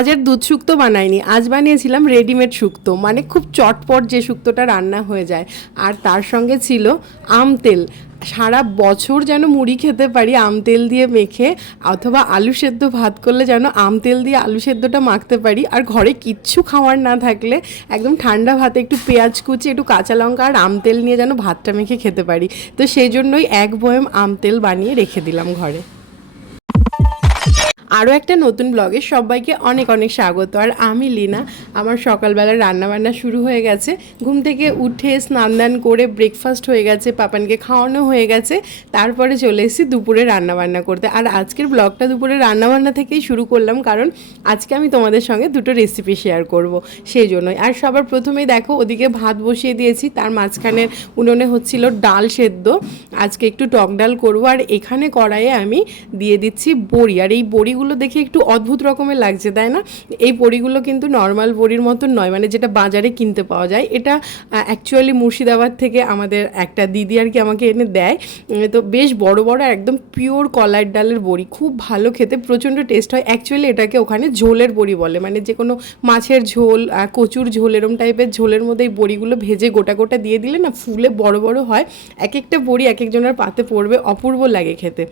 আজ আর দুধ শুক্তো বানাইনি। আজ বানিয়েছিলাম রেডিমেড শুক্তো। মানে খুব চটপট যে শুক্তোটা রান্না হয়ে যায়। আর তার সঙ্গে ছিল আম তেল। সারা বছর যেন মুড়ি খেতে পারি আম তেল দিয়ে মেখে, অথবা আলু সেদ্ধ ভাত করলে যেন আম তেল দিয়ে আলু সেদ্ধটা মাখতে পারি। আর ঘরে কিচ্ছু খাওয়ার না থাকলে একদম ঠান্ডা ভাতে একটু পেঁয়াজ কুচি, একটু কাঁচা লঙ্কা আর আম তেল নিয়ে যেন ভাতটা মেখে খেতে পারি। তো সেই জন্যই এক বয়ম আম তেল বানিয়ে রেখে দিলাম ঘরে। আরও একটা নতুন ব্লগে সবাইকে অনেক অনেক স্বাগত। আর আমি লিনা, আমার সকালবেলা রান্নাবান্না শুরু হয়ে গেছে। ঘুম থেকে উঠে স্নান দান করে ব্রেকফাস্ট হয়ে গেছে, পাপানকে খাওয়ানো হয়ে গেছে। তারপরে চলে এসেছি দুপুরে রান্নাবান্না করতে। আর আজকের ব্লগটা দুপুরে রান্নাবান্না থেকেই শুরু করলাম, কারণ আজকে আমি তোমাদের সঙ্গে দুটো রেসিপি শেয়ার করব সেই জন্যই। আর সবার প্রথমেই দেখো, ওদিকে ভাত বসিয়ে দিয়েছি, তার মাঝখানে উনুনে হচ্ছিল ডাল সেদ্ধ। আজকে একটু টক ডাল করব, আর এখানে কড়াইয়ে আমি দিয়ে দিচ্ছি বড়ি। আর এই বড়িগুলো দেখে একটু অদ্ভুত রকমের লাগছে, তাই না? এই বড়িগুলো কিন্তু নর্মাল বড়ির মতন নয় মানে যেটা বাজারে কিনতে পাওয়া যায়। এটা অ্যাকচুয়ালি মুর্শিদাবাদ থেকে আমাদের একটা দিদি আর কি আমাকে এনে দেয়। তো বেশ বড় বড় একদম পিওর কলার ডালের বড়ি, খুব ভালো খেতে, প্রচণ্ড টেস্ট হয়। অ্যাকচুয়ালি এটাকে ওখানে ঝোলের বড়ি বলে মানে যে কোনো মাছের ঝোল কচুর ঝোল, এরম টাইপের ঝোলের মধ্যে এই বড়িগুলো ভেজে গোটা গোটা দিয়ে দিলে না, ফুলে বড় বড় হয়। এক একটা বড়ি এক একজনের পাতে পড়বে, অপূর্ব লাগে খেতে।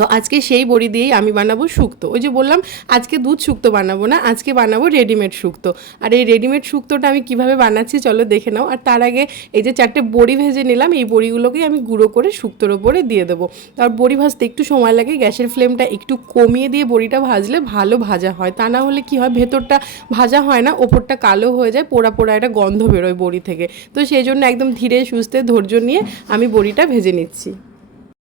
তো আজকে সেই বড়ি দিয়েই আমি বানাবো শুক্তো। ওই যে বললাম, আজকে দুধ শুক্তো বানাবো না, আজকে বানাবো রেডিমেড শুক্তো। আর এই রেডিমেড শুক্তোটা আমি কীভাবে বানাচ্ছি চলো দেখে নাও। আর তার আগে এই যে চারটে বড়ি ভেজে নিলাম, এই বড়িগুলোকেই আমি গুঁড়ো করে শুক্তোর ওপরে দিয়ে দেবো। আর বড়ি ভাজতে একটু সময় লাগে, গ্যাসের ফ্লেমটা একটু কমিয়ে দিয়ে বড়িটা ভাজলে ভালো ভাজা হয়। তা না হলে কি হয়, ভেতরটা ভাজা হয় না, ওপরটা কালো হয়ে যায়, পোড়া পোড়া একটা গন্ধ বেরোয় বড়ি থেকে। তো সেই জন্য একদম ধীরে সুস্থে ধৈর্য নিয়ে আমি বড়িটা ভেজে নিচ্ছি।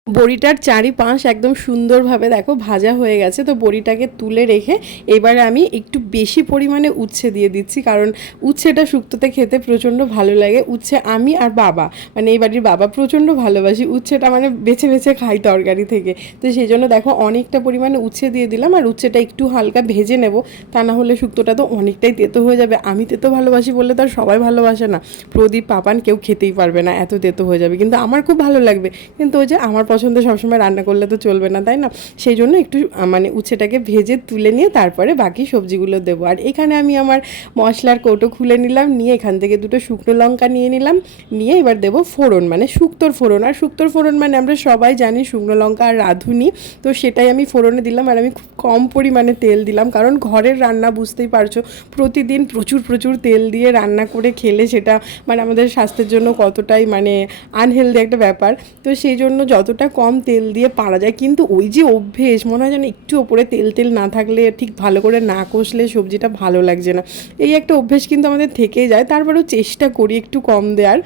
বড়িটার চারিপাশ একদম সুন্দরভাবে দেখো ভাজা হয়ে গেছে, তো বড়িটাকে তুলে রেখে এবারে আমি একটু বেশি পরিমাণে উচ্ছে দিয়ে দিচ্ছি, কারণ উচ্ছেটা শুক্তোতে খেতে প্রচণ্ড ভালো লাগে। উচ্ছে আমি আর বাবা মানে এই বাড়ির বাবা প্রচণ্ড ভালোবাসি, উচ্ছেটা মানে বেছে বেছে খাই তরকারি থেকে। তো সেই জন্য দেখো অনেকটা পরিমাণে উচ্ছে দিয়ে দিলাম, আর উচ্ছেটা একটু হালকা ভেজে নেব, তা না হলে শুক্তোটা তো অনেকটাই তেতো হয়ে যাবে। আমি তেতো ভালোবাসি বললে তো আর সবাই ভালোবাসে না। প্রদীপ, পাপান কেউ খেতেই পারবে না, এত তেতো হয়ে যাবে। কিন্তু আমার খুব ভালো লাগবে। কিন্তু ওই যে আমার পছন্দ সবসময় রান্না করলে তো চলবে না, তাই না? সেই জন্য একটু মানে উচ্ছেটাকে ভেজে তুলে নিয়ে তারপরে বাকি সবজিগুলো দেবো। আর এখানে আমি আমার মশলার কৌটো খুলে নিলাম, নিয়ে এখান থেকে দুটো শুকনো লঙ্কা নিয়ে নিলাম, নিয়ে এবার দেবো ফোড়ন মানে শুক্তোর ফোড়ন। আর শুক্তোর ফোড়ন মানে আমরা সবাই জানি শুকনো লঙ্কা আর রাঁধুনি, তো সেটাই আমি ফোড়নে দিলাম আর আমি খুব কম পরিমাণে তেল দিলাম, কারণ ঘরের রান্না বুঝতেই পারছ, প্রতিদিন প্রচুর প্রচুর তেল দিয়ে রান্না করে খেলে সেটা মানে আমাদের স্বাস্থ্যের জন্য কতটাই মানে আনহেলদি একটা ব্যাপার। তো সেই জন্য যতটা কম তেল দিয়ে পারা যায়। কিন্তু ওই যে অভ্যেস, মনে হয় যেন একটু ওপরে তেল তেল না থাকলে ঠিক ভালো করে না কষলে সবজিটা ভালো লাগছে না। এই একটা অভ্যেস কিন্তু আমাদের থেকেই যায়। তারপরেও চেষ্টা করি একটু কম দেওয়ার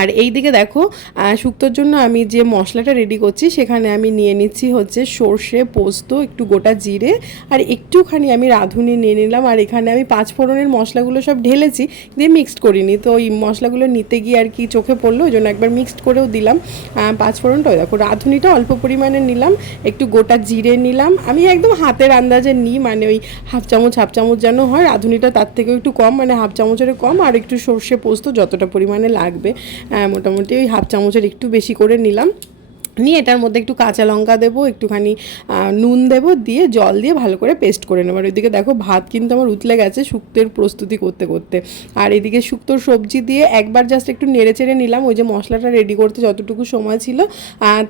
আর এই দিকে দেখো শুক্তোর জন্য আমি যে মশলাটা রেডি করছি, সেখানে আমি নিয়ে নিচ্ছি হচ্ছে সর্ষে, পোস্ত, একটু গোটা জিরে, আর একটুখানি আমি রাঁধুনি নিয়ে নিলাম। আর এখানে আমি পাঁচ ফোড়নের মশলাগুলো সব ঢেলেছি, দিয়ে মিক্সড করিনি। তো ওই মশলাগুলো নিতে গিয়ে আর কি চোখে পড়ল, ওই জন্য একবার মিক্সড করেও দিলাম। পাঁচ ফোড়নটা দেখো, রাঁধুনিটা অল্প পরিমাণে নিলাম, একটু গোটা জিরে নিলাম। আমি একদম হাতের আন্দাজে নিই মানে ওই হাফ চামচ হাফ চামচ যেন হয়, রাঁধুনিটা তার থেকেও একটু কম মানে হাফ চামচের কম, আর একটু সর্ষে, পোস্ত যতটা পরিমাণে লাগবে। মোটামুটি ওই হাফ চামচের একটু বেশি করে নিলাম। নিয়ে এটার মধ্যে একটু কাঁচা লঙ্কা দেবো, একটুখানি নুন দেবো, দিয়ে জল দিয়ে ভালো করে পেস্ট করে নেব। আর ওইদিকে দেখো ভাত কিন্তু আমার উতলে গেছে শুক্তোর প্রস্তুতি করতে করতে। আর এদিকে শুক্তোর সবজি দিয়ে একবার জাস্ট একটু নেড়ে চেড়ে নিলাম, ওই যে মশলাটা রেডি করতে যতটুকু সময় ছিল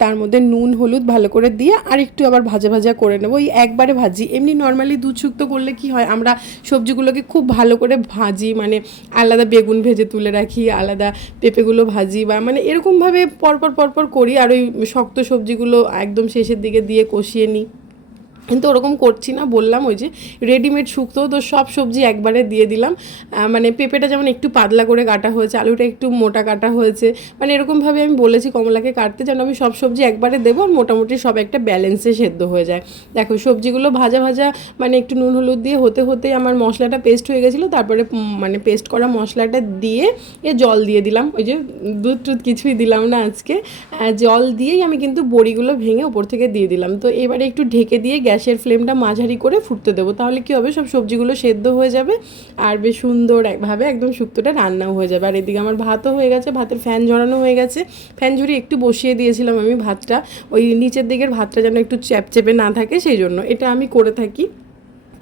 তার মধ্যে নুন, হলুদ ভালো করে দিয়ে আর একটু আবার ভাজা ভাজা করে নেব। ওই একবারে ভাজি। এমনি নর্মালি দুধ শুক্তো করলে কি হয়, আমরা সবজিগুলোকে খুব ভালো করে ভাজি মানে আলাদা বেগুন ভেজে তুলে রাখি, আলাদা পেঁপেগুলো ভাজি বা মানে এরকমভাবে পরপর পরপর করি। আর ওই শক্ত সবজিগুলো একদম শেষের দিকে দিয়ে কষিয়ে নিই। কিন্তু ওরকম করছি না, বললাম ওই যে রেডিমেড শুক্তো, তো সব সবজি একবারে দিয়ে দিলাম। মানে পেঁপেটা যেমন একটু পাতলা করে কাটা হয়েছে, আলুটা একটু মোটা কাটা হয়েছে মানে এরকমভাবে আমি বলেছি কমলাকে কাটতে যেন আমি সব সবজি একবারে দেবো আর মোটামুটি সব একটা ব্যালেন্সে সেদ্ধ হয়ে যায়। দেখো, সবজিগুলো ভাজা ভাজা মানে একটু নুন হলুদ দিয়ে হতে হতে আমার মশলাটা পেস্ট হয়ে গেছিল, তারপরে মানে পেস্ট করা মশলাটা দিয়ে এ জল দিয়ে দিলাম। ওই যে দুধ টুধ কিছুই দিলাম না আজকে। জল দিয়েই আমি কিন্তু বড়িগুলো ভেঙে ওপর থেকে দিয়ে দিলাম। তো এবারে একটু ঢেকে দিয়ে গ্যাসের ফ্লেমটা মাঝারি করে ফুটতে দেবো। তাহলে কি হবে? সব সবজিগুলো সেদ্ধ হয়ে যাবে আর বেশ সুন্দর একভাবে একদম শুক্তোটা রান্নাও হয়ে যাবে। আর এদিকে আমার ভাতও হয়ে গেছে, ভাতের ফ্যান ঝরানো হয়ে গেছে। ফ্যান ঝরিয়ে একটু বসিয়ে দিয়েছিলাম আমি ভাতটা। ওই নিচের দিকের ভাতটা যেন একটু চ্যাপচেপে না থাকে, সেই জন্য। এটা আমি করে থাকি।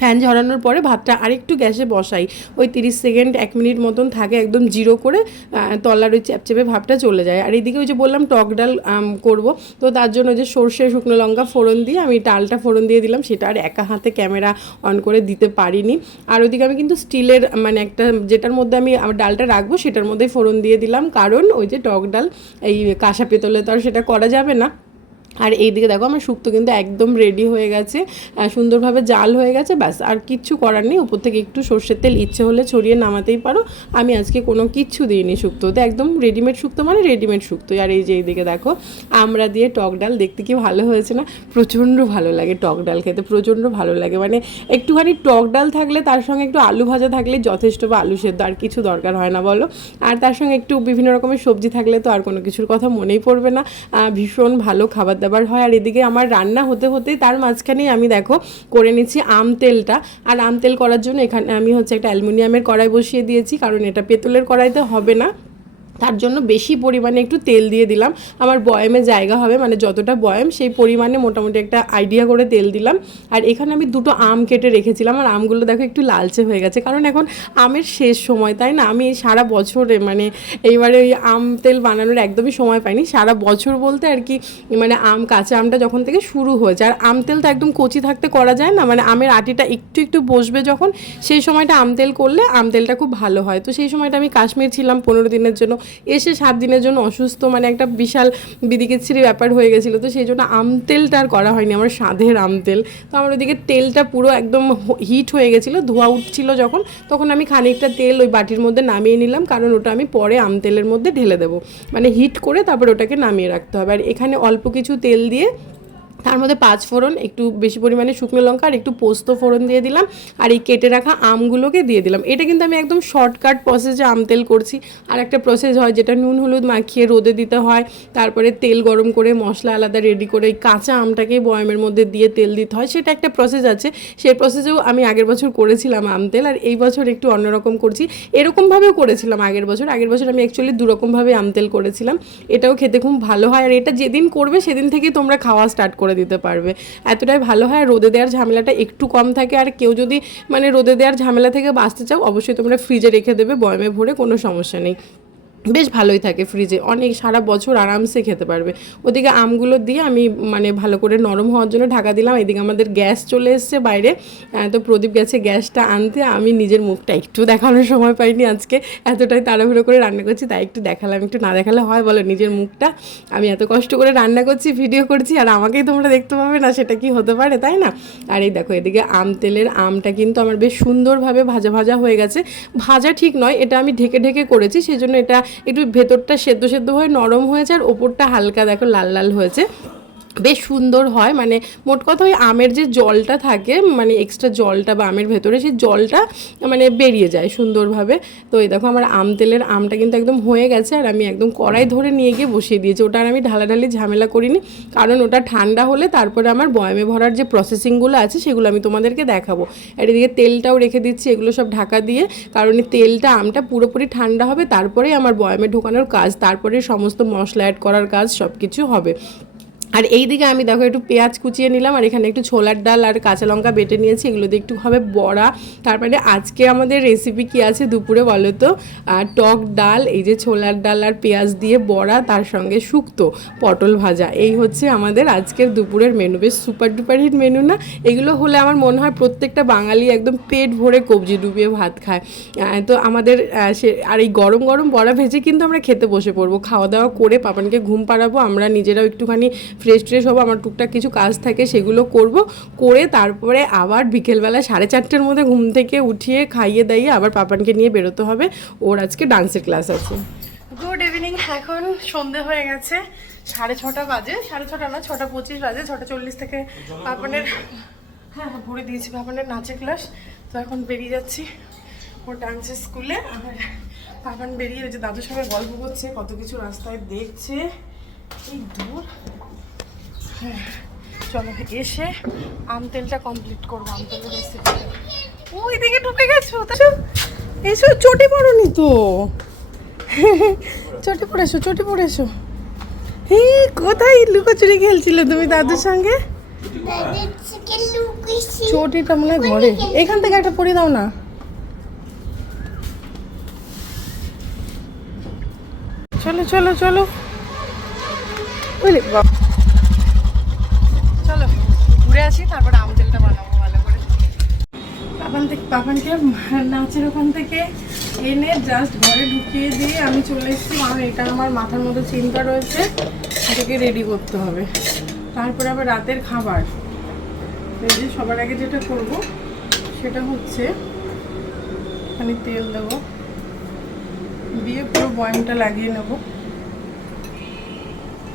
ফ্যান ঝরানোর পরে ভাতটা আরেকটু গ্যাসে বসাই। ওই তিরিশ সেকেন্ড, এক মিনিট মতন থাকে একদম জিরো করে তলার ওই চ্যাপচ্যাপে ভাবটা চলে যায়। আর এদিকে ওই যে বললাম টক ডাল করব। তো তার জন্য যে সর্ষে, শুকনো লঙ্কা ফোড়ন দিয়ে আমি ডালটা ফোড়ন দিয়ে দিলাম। সেটা আর একা হাতে ক্যামেরা অন করে দিতে পারিনি। আর ওইদিকে আমি কিন্তু স্টিলের মানে একটা যেটার মধ্যে আমি ডালটা রাখব, সেটার মধ্যে ফোড়ন দিয়ে দিলাম। কারণ ওই যে টক ডাল, এই কাঁসা পেতলে তো আর সেটা করা যাবে না। আর এইদিকে দেখো আমার শুক্তো কিন্তু একদম রেডি হয়ে গেছে সুন্দরভাবে জাল হয়ে গেছে, ব্যাস, আর কিচ্ছু করার নেই। উপর থেকে একটু সর্ষের তেল ইচ্ছে হলে ছড়িয়ে নামাতেই পারো। আমি আজকে কোনো কিচ্ছু দিইনি শুক্তোতে, একদম রেডিমেড শুক্তো মানে রেডিমেড শুক্তো আর এই যে এইদিকে দেখো, আমরা দিয়ে টক ডাল দেখতে কি ভালো হয়েছে না? প্রচণ্ড ভালো লাগে টক ডাল খেতে, প্রচণ্ড ভালো লাগে। মানে একটুখানি টক ডাল থাকলে, তার সঙ্গে একটু আলু ভাজা থাকলে যথেষ্ট বা আলু সেদ্ধ, আর কিছু দরকার হয় না বলো। আর তার সঙ্গে একটু বিভিন্ন রকমের সবজি থাকলে তো আর কোনো কিছুর কথা মনেই পড়বে না। ভীষণ ভালো খাবার দাবার হয়। আর এদিকে আমার রান্না হতে হতেই তার মাঝখানেই আমি দেখো করে নিচ্ছি আম তেলটা। আর আম তেল করার জন্য এখানে আমি হচ্ছে একটা অ্যালুমিনিয়ামের কড়াই বসিয়ে দিয়েছি, কারণ এটা পেতলের কড়াইতে হবে না। তার জন্য বেশি পরিমাণে একটু তেল দিয়ে দিলাম। আমার বয়ামে জায়গা হবে মানে যতটা বয়াম সেই পরিমাণে মোটামুটি একটা আইডিয়া করে তেল দিলাম। আর এখানে আমি দুটো আম কেটে রেখেছিলাম, আর আমগুলো দেখো একটু লালচে হয়ে গেছে। কারণ এখন আমের শেষ সময়, তাই না? আমি সারা বছরে মানে এইবারে ওই আম তেল বানানোর একদমই সময় পাইনি। সারা বছর বলতে আর কি মানে আম, কাঁচা আমটা যখন থেকে শুরু হয়েছে। আর আম তেল তো একদম কচি থাকতে করা যায় না মানে আমের আটিটা একটু একটু বসবে যখন, সেই সময়টা আম তেল করলে আম তেলটা খুব ভালো হয়। তো সেই সময়টা আমি কাশ্মীর ছিলাম পনেরো দিনের জন্য। এসে সাত দিনের জন্য অসুস্থ মানে একটা বিশাল বিদিকিচ্ছিরি ব্যাপার হয়ে গেছিল। তো সেই জন্য আম তেলটা আর করা হয়নি, আমার স্বাদের আম তেল। তো আমার ওদিকে তেলটা পুরো একদম হিট হয়ে গেছিল, ধোয়া উঠছিল যখন। তখন আমি খানিকটা তেল ওই বাটির মধ্যে নামিয়ে নিলাম, কারণ ওটা আমি পরে আম তেলের মধ্যে ঢেলে দেবো। মানে হিট করে তারপর ওটাকে নামিয়ে রাখতে হবে। আর এখানে অল্প কিছু তেল দিয়ে তার মধ্যে পাঁচ ফোড়ন, একটু বেশি পরিমাণে শুকনো লঙ্কা আর একটু পোস্ত ফোড়ন দিয়ে দিলাম। আর এই কেটে রাখা আমগুলোকে দিয়ে দিলাম। এটা কিন্তু আমি একদম শর্টকাট প্রসেসে আম তেল করছি। আর একটা প্রসেস হয় যেটা নুন, হলুদ মাখিয়ে রোদে দিতে হয়। তারপরে তেল গরম করে মশলা আলাদা রেডি করে এই কাঁচা আমটাকে বয়ামের মধ্যে দিয়ে তেল দিতে হয়। সেটা একটা প্রসেস আছে। সেই প্রসেসেও আমি আগের বছর করেছিলাম আম তেল আর এই বছর একটু অন্যরকম করছি। এরকমভাবেও করেছিলাম আগের বছর। আগের বছর আমি অ্যাকচুয়ালি দুরকমভাবে আম তেল করেছিলাম। এটাও খেতে খুব ভালো হয়। আর এটা যেদিন করবে সেদিন থেকেই তোমরা খাওয়া স্টার্ট করে দিতে পারবে। এতটাই ভালো হয় রোদে দেওয়ার ঝামেলাটা একটু কম থাকে। আর কেউ যদি মানে রোদে দেওয়ার ঝামেলা থেকে বাঁচতে চাও, অবশ্যই তোমরা ফ্রিজে রেখে দেবে, বয়মে ভরে কোনো সমস্যা নেই। বেশ ভালোই থাকে ফ্রিজে অনেক সারা বছর আরামসে খেতে পারবে। ওদিকে আমগুলো দিয়ে আমি মানে ভালো করে নরম হওয়ার জন্য ঢাকা দিলাম। এদিকে আমাদের গ্যাস চলে এসছে বাইরে। তো প্রদীপ গেছে গ্যাসটা আনতে। আমি নিজের মুখটা একটু দেখানোর সময় পাইনি আজকে। এতটাই তাড়াহুড়ো করে রান্না করছি, তাই একটু দেখালাম। একটু না দেখালে হয়, বলো নিজের মুখটা। আমি এত কষ্ট করে রান্না করছি ভিডিও করছি, আর আমাকেই তোমরা দেখতে পাবে না সেটা কি হতে পারে, তাই না? আর এই দেখো, এদিকে আম তেলের আমটা কিন্তু আমার বেশ সুন্দরভাবে ভাজা ভাজা হয়ে গেছে। ভাজা ঠিক নয়, এটা আমি ঢেকে ঢেকে করেছি সেই জন্য এটা একটু ভেতরটা সেদ্ধ সেদ্ধ হয়ে নরম হয়েছে আর ওপরটা হালকা দেখো লাল লাল হয়েছে। বেশ সুন্দর হয়। মানে মোট কথা ওই আমের যে জলটা থাকে মানে এক্সট্রা জলটা বা আমের ভেতরে সেই জলটা মানে বেরিয়ে যায় সুন্দরভাবে। তো এই দেখো আমার আম তেলের আমটা কিন্তু একদম হয়ে গেছে আর আমি একদম কড়াই ধরে নিয়ে গিয়ে বসিয়ে দিয়েছি। ওটা আর আমি ঢালাঢালি ঝামেলা করিনি। কারণ ওটা ঠান্ডা হলে তারপরে আমার বয়ামে ভরার যে প্রসেসিংগুলো আছে সেগুলো আমি তোমাদেরকে দেখাবো। আর এদিকে তেলটাও রেখে দিচ্ছি, এগুলো সব ঢাকা দিয়ে। কারণ এই তেলটা, আমটা পুরোপুরি ঠান্ডা হবে, তারপরেই আমার বয়ামে ঢোকানোর কাজ, তারপরে সমস্ত মশলা অ্যাড করার কাজ সব কিছু হবে। আর এই দিকে আমি দেখো একটু পেঁয়াজ কুচিয়ে নিলাম, আর এখানে একটু ছোলার ডাল আর কাঁচা লঙ্কা বেটে নিয়েছি, এগুলো দিয়ে একটু হবে বড়া। তারপরে আজকে আমাদের রেসিপি কি আছে দুপুরে বলো তো? টক ডাল, এই যে ছোলার ডাল আর পেঁয়াজ দিয়ে বড়া, তার সঙ্গে শুক্তো পটল ভাজা। এই হচ্ছে আমাদের আজকের দুপুরের মেনু বেশ সুপার ডুপার হিট মেনু না? এগুলো হলে আমার মনে হয় প্রত্যেকটা বাঙালি একদম পেট ভরে কবজি ডুবিয়ে ভাত খায়। তো আমাদের সে, আর এই গরম গরম বড়া ভেজে কিন্তু আমরা খেতে বসে পড়ব। খাওয়া দাওয়া করে পাপানকে ঘুম পাড়াবো, আমরা নিজেরাও একটুখানি ফ্রেশ ট্রেশ হব, আমার টুকটাক কিছু কাজ থাকে, সেগুলো করব। করে তারপরে আবার বিকেলবেলা সাড়ে চারটের মধ্যে ঘুম থেকে উঠিয়ে খাইয়ে দাইয়ে আবার পাপানকে নিয়ে বেরোতে হবে। ওর আজকে ডান্সের ক্লাস আছে। গুড ইভিনিং এখন সন্ধে হয়ে গেছে। সাড়ে ছটা বাজে, সাড়ে ছটা না, ছটা পঁচিশ বাজে, ছটা চল্লিশ থেকে পাপানের হ্যাঁ হ্যাঁ ভরে দিয়েছি পাপানের নাচের ক্লাস তো এখন বেরিয়ে যাচ্ছি ওর ডান্সের স্কুলে আর পাপান বেরিয়ে যে দাদুর সঙ্গে গল্প করছে, কত কিছু রাস্তায় দেখছে। এই দূর। হ্যাঁ চলো, এসে আম তেলটা কমপ্লিট করব, আম তেলের রেসিপি ওই দিকে ঢুকে গেছো এসো, চটে পড়োনি তো। চটে পড়েছো চটে পড়েছো হে, কোথায় লুকোচুরি খেলছিলে তুমি দাদুর সঙ্গে? চটিটা মনে হয় ঘরে। এখান থেকে একটা পরিয়ে দাও না। চলো চলো চলো। বুঝলি বাবা। আসি তারপরে আম তেলটা বানাবো ভালো করে। পাপান থেকে পাপানকে নাচের ওখান থেকে এনে জাস্ট ঘরে ঢুকিয়ে দিয়ে আমি চলে এসেছি। কারণ এটা আমার মাথার মধ্যে চিন্তা রয়েছে, এটাকে রেডি করতে হবে। তারপরে আবার রাতের খাবার। যে সবার আগে যেটা করব, সেটা হচ্ছে এখানে তেল দেবো। দিয়ে পুরো বয়ামটা লাগিয়ে নেব।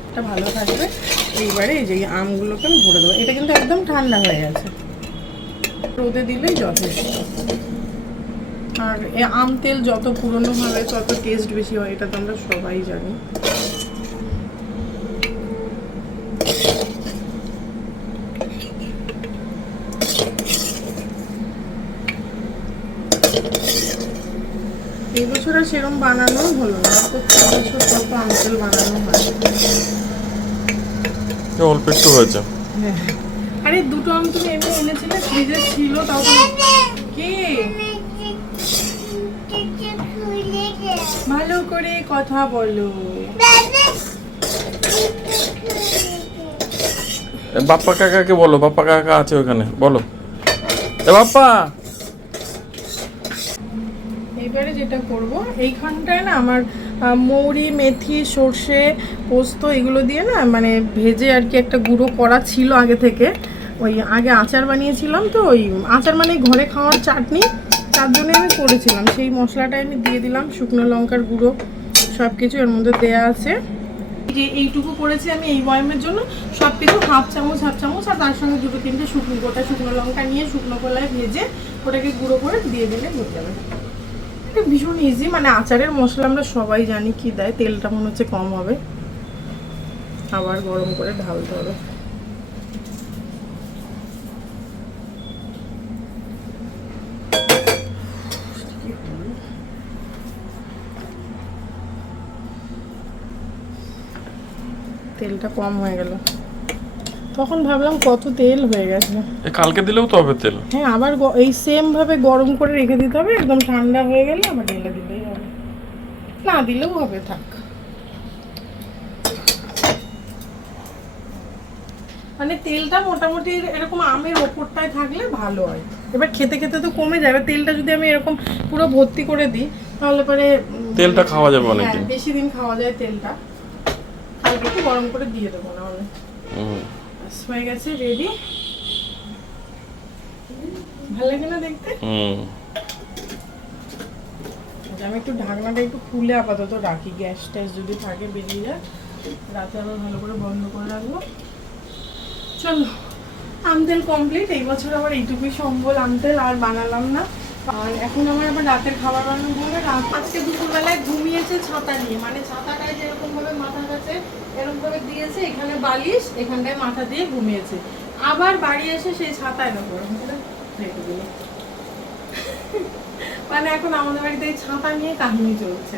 এটা ভালো থাকবে। এইবারে এই যে আমগুলোকে আমি ভরে দেবো। এটা কিন্তু একদম ঠান্ডা হয়ে গেছে। রোদে দিলেই যথেষ্ট। আর আম তেল যত পুরনো হবে তত টেস্ট বেশি হয়, এটা তো আমরা সবাই জানি। এই বছর আর সেরকম বানানো হলো না। প্রত্যেক বছর কত আম তেল বানানো হয়। অল্প একটু হয়েছে। হ্যাঁ। আরে দুটো আম তুমি এমনি এনেছিলে ফ্রিজে ছিল তাও কি? ভালো করে কথা বলো। বাপ্পা কাকাকে বলো বাপ্পা কাকা আছে ওখানে বলো। এ বাপ্পা! এইবারে যেটা করব এইখানটায় না আমার মৌরি মেথি সর্ষে পোস্ত এগুলো দিয়ে না মানে ভেজে আর কি একটা গুঁড়ো করা ছিল আগে থেকে। ওই আগে আচার বানিয়েছিলাম তো, ওই আচার মানে ঘরে খাওয়ার চাটনি, তার জন্য আমি করেছিলাম। সেই মশলাটা আমি দিয়ে দিলাম, শুকনো লঙ্কার গুঁড়ো সব কিছু এর মধ্যে দেয়া আছে। যে এইটুকু করেছি আমি এই বয়মের জন্য সব কিছু হাফ চামচ হাফ চামচ, আর তার সঙ্গে দুটো তিনটে শুকনো গোটা, শুকনো লঙ্কা নিয়ে শুকনো কলায় ভেজে ওটাকে গুঁড়ো করে দিয়ে দিলে হয়ে যাবে। ভীষণ ইজি মানে আচারের মশলা আমরা সবাই জানি কি দেয়, তেলটা মনে হচ্ছে কম হবে। আবার গরম করে ঢালতে হবে তেলটা কম হয়ে গেল। তখন ভাবলাম কত তেল হয়ে গেছে। এ কালকে দিলেও তো হবে তেল। হ্যাঁ আবার এই সেম ভাবে গরম করে রেখে দিতে হবে একদম ঠান্ডা হয়ে গেলে আবার ঢেলে দিলেই হবে। না দিলেও হবে থাক। মানে তেলটা মোটামুটি এরকম আমের ওপরটায় থাকলে ভালো হয়। এবার খেতে খেতে তো কমে যাবে তেলটা যদি আমি এরকম পুরো ভর্তি করে দিই তাহলে পরে তেলটা খাওয়া যাবে হ্যাঁ, অনেকদিন। বেশি দিন খাওয়া যায় তেলটা। কালকে একটু গরম করে দিয়ে দেবো না হলে হুম। হয়ে গেছে রেডি ভালো লাগে না দেখতে? হুম। আচ্ছা, আমি একটু ঢাকনাটা একটু খুলে আপাতত রাখি গ্যাস ট্যাস যদি থাকে বেরিয়ে যায় রাতে আবার ভালো করে বন্ধ করে রাখব। চলো। আমতেল কমপ্লিট এই বছর আবার এইটুকুই সম্বল আমতেল, আর বানালাম না। আর এখন আমার আবার রাতের খাবার বানানো বলে রাত আজকে দুপুরবেলায় ঘুমিয়েছে ছাতা নিয়ে। মানে ছাতাটায় যেরকম ভাবে মাথার কাছে এরকম ভাবে দিয়েছে, এখানে বালিশ, এখানটায় মাথা দিয়ে ঘুমিয়েছে। আবার বাড়ি এসে সেই ছাতায় করে রেখে দিল। মানে এখন আমাদের বাড়িতে ছাতা নিয়ে কাহিনী চলছে।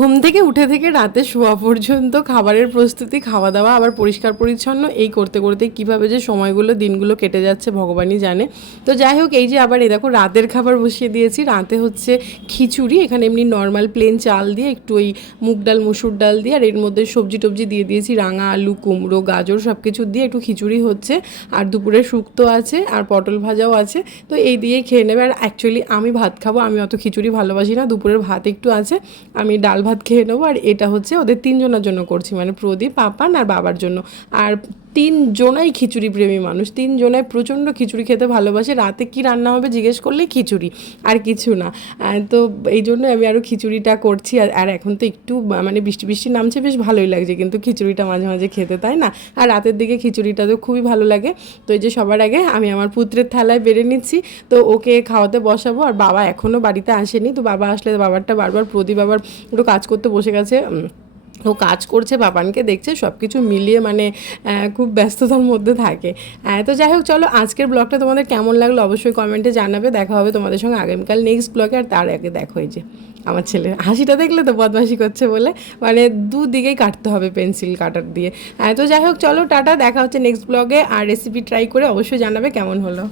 ঘুম থেকে উঠে থেকে রাতে শোয়া পর্যন্ত খাবারের প্রস্তুতি খাওয়া দাওয়া আবার পরিষ্কার পরিচ্ছন্ন এই করতে করতে কীভাবে যে সময়গুলো, দিনগুলো কেটে যাচ্ছে ভগবানই জানে। তো যাই হোক, এই যে আবার এই দেখো রাতের খাবার বসিয়ে দিয়েছি। রাতে হচ্ছে খিচুড়ি, এখানে এমনি নর্মাল প্লেন চাল দিয়ে একটু ওই মুগ ডাল, মুসুর ডাল দিয়ে আর এর মধ্যে সবজি টবজি দিয়ে দিয়েছি। রাঙা আলু, কুমড়ো, গাজর সব কিছু দিয়ে একটু খিচুড়ি হচ্ছে। আর দুপুরে শুক্তো আছে, আর পটল ভাজাও আছে। তো এই দিয়ে খেয়ে নেবে। আর অ্যাকচুয়ালি আমি ভাত খাব, আমি অত খিচুড়ি ভালোবাসি না। দুপুরের ভাত একটু আছে। আমি ডাল ভাত খেয়ে নেব, আর এটা হচ্ছে ওদের তিনজনের জন্য করছি মানে প্রদীপ, পাপান আর বাবার জন্য। আর তিনজনাই খিচুড়ি প্রেমী মানুষ, তিনজনাই প্রচণ্ড খিচুড়ি খেতে ভালোবাসে। রাতে কি রান্না হবে জিজ্ঞেস করলেই খিচুড়ি, আর কিছু না। তো এই জন্য আমি আরও খিচুড়িটা করছি, আর এখন তো একটু মানে বৃষ্টি বৃষ্টি নামছে, বেশ ভালোই লাগছে, কিন্তু খিচুড়িটা মাঝে মাঝে খেতে, তাই না? আর রাতের দিকে খিচুড়িটা তো খুবই ভালো লাগে। তো এই যে সবার আগে আমি আমার পুত্রের থালায় বেড়ে নিচ্ছি, তো ওকে খাওয়াতে বসাবো, আর বাবা এখনও বাড়িতে আসেনি। তো বাবা আসলে বাবারটা বারবার, প্রদীপ আবার একটু কাজ করতে বসে গেছে ও কাজ করছে, বাবানকে দেখছে সব কিছু মিলিয়ে মানে খুব ব্যস্ততার মধ্যে থাকে। তো যাই হোক, চলো আজকের ব্লগটা তোমাদের কেমন লাগল অবশ্যই কমেন্টে জানাবে। দেখা হবে তোমাদের সঙ্গে আগামীকাল নেক্সট ব্লগে, আর তার আগে দেখো এই যে আমার ছেলে। হাসিটা দেখলে তো বদমাশি করছে বলে মানে দুদিকেই কাটতে হবে পেন্সিল কাটার দিয়ে। তো যাই হোক, চলো টাটা, দেখা হচ্ছে নেক্সট ব্লগে, আর রেসিপি ট্রাই করে অবশ্যই জানাবে কেমন হলো।